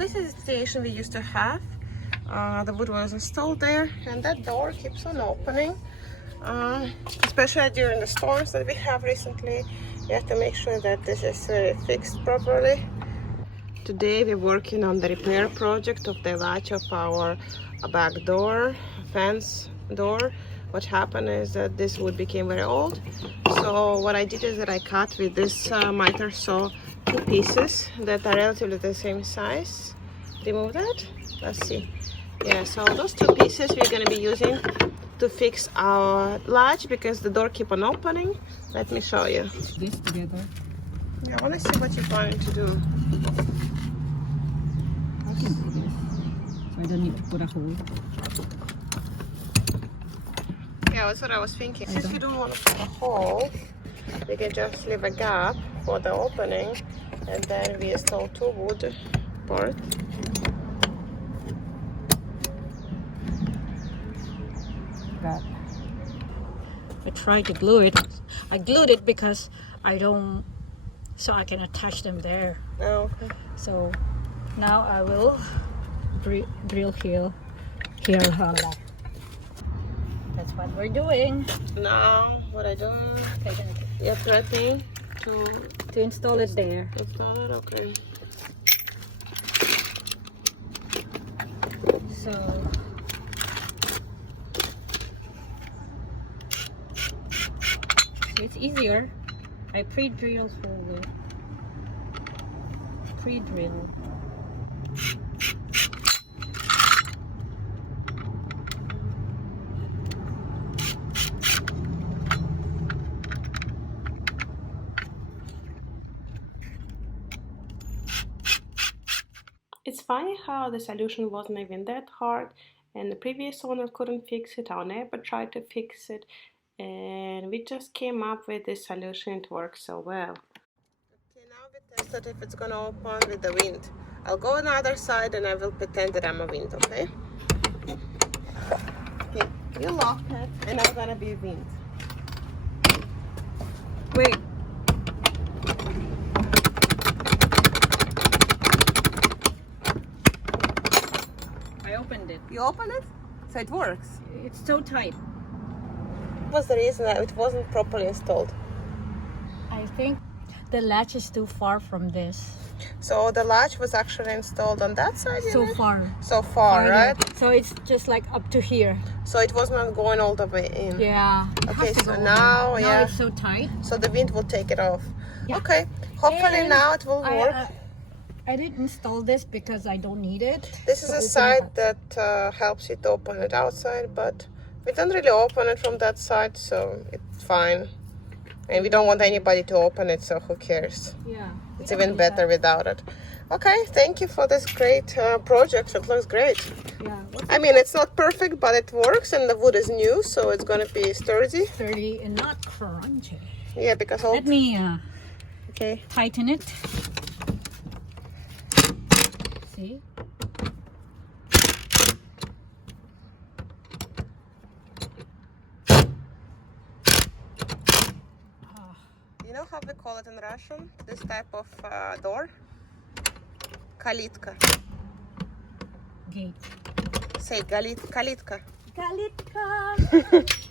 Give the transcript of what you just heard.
this is the station we used to have. The wood was installed there, and that door keeps on opening. Especially during the storms that we have recently, you have to make sure that this is fixed properly. Today we're working on the repair project of the latch of our back door, fence door. What happened is that this wood became very old. So what I did is that I cut with this miter saw 2 pieces that are relatively the same size. Remove that. Let's see. Yeah, so those 2 pieces we're going to be using to fix our latch because the door keep on opening. Let me show you. This together. Yeah, I want to see what you're planning to do. I can do this. So I don't need to put a hole. Yeah, that's what I was thinking. Since we don't want to put a hole, we can just leave a gap for the opening, and then we install 2 wood parts. That. I tried to glue it. I glued it because so I can attach them there. Oh, okay. So now I will drill here. That's what we're doing. Now, what I do? You're prepping To install it there. install it. Okay. So it's easier. I pre-drill for pre-drill. It's funny how the solution wasn't even that hard, and the previous owner couldn't fix it. Our neighbor tried to fix it, and we just came up with this solution. It works so well. Okay, now we tested if it's gonna open with the wind. I'll go on the other side and I will pretend that I'm a wind, okay? Okay, you lock it and I'm gonna be wind. Wait. I opened it. You open it? So it works. It's so tight. What was the reason that it wasn't properly installed? I think the latch is too far from this. So the latch was actually installed on that side? So far. So far, right? So it's just like up to here. So it was not going all the way in. Yeah. Okay, so now, yeah. it's so tight. So the wind will take it off. Yeah. Okay, hopefully And now it will work. I didn't install this because I don't need it. This is a side that helps you to open it outside, but we don't really open it from that side, so it's fine. And we don't want anybody to open it, so who cares? Yeah. It's even better without it. Okay, thank you for this great project. It looks great. Yeah. I mean, it's not perfect, but it works, and the wood is new, so it's gonna be sturdy. Sturdy and not crunchy. Yeah, because all. Let me Okay. tighten it. See? You know how we call it in Russian? This type of door? Kalitka. Gate. Say kalitka. Kalitka.